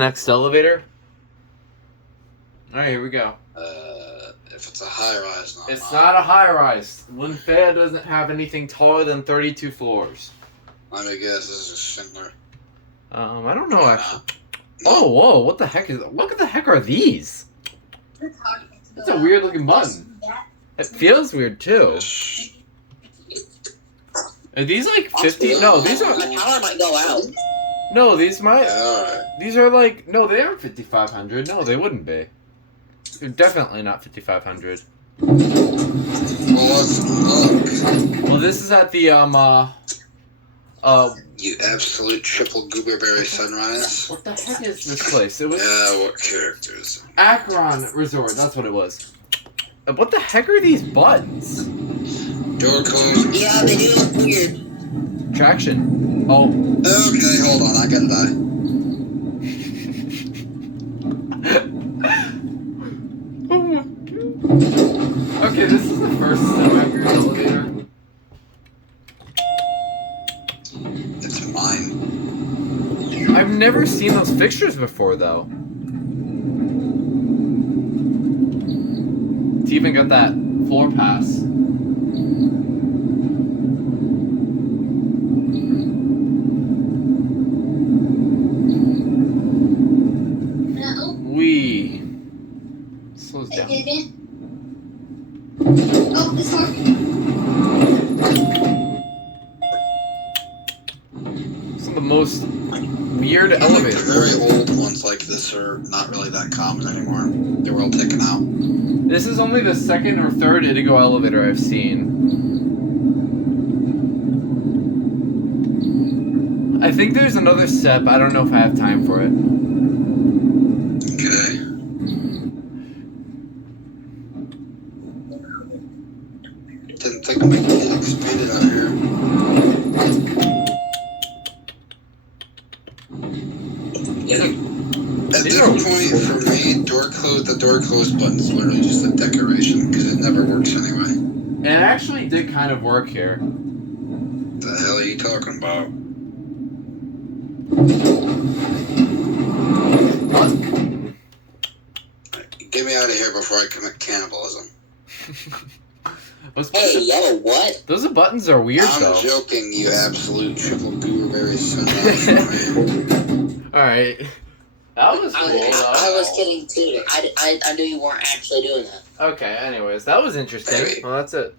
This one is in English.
Next elevator. All right, here we go. If it's a high-rise, It's not a high-rise. Linphea doesn't have anything taller than 32 floors. Let me guess, this is Schindler. I don't know, actually. No. Oh, whoa, what the heck is... What the heck are these? It's a weird-looking button. It feels weird, too. Are these like 50? No, these are... My power might go out. No, these might... Yeah, alright. These are like... No, they aren't 5,500. No, they wouldn't be. They're definitely not 5,500. Well, let's look. Well, this is at the, You absolute triple gooberberry sunrise. What the heck is this place? It was... Yeah, what characters? Akron Resort, that's what it was. What the heck are these buttons? Door closed. Yeah, they do look weird. Traction. Oh. Okay, hold on, I gotta die. Oh my god. Okay, this is the first step after your elevator. It's mine. I've never seen those fixtures before, though. It's even got that floor pass. Wee. Slows down. Oh, this one. Some of the most weird The elevators. very old ones like this are not really that common anymore. They're well taken out. This is only the second or third Itigo elevator I've seen. I think there's another step. I don't know if I have time for it. Okay. Didn't think we could get expanded out here. At this point, for me, the door close button is literally just a decoration because it never works anyway. It actually did kind of work here. The hell are you talking about? Get me out of here before I commit cannibalism. Hey, yo, what? Those buttons are weird, I'm though. joking, you absolute triple gooberberry sunrise. Alright. That was cool, I was kidding too. I knew you weren't actually doing that. Okay, anyways, that was interesting. Maybe. Well, that's it.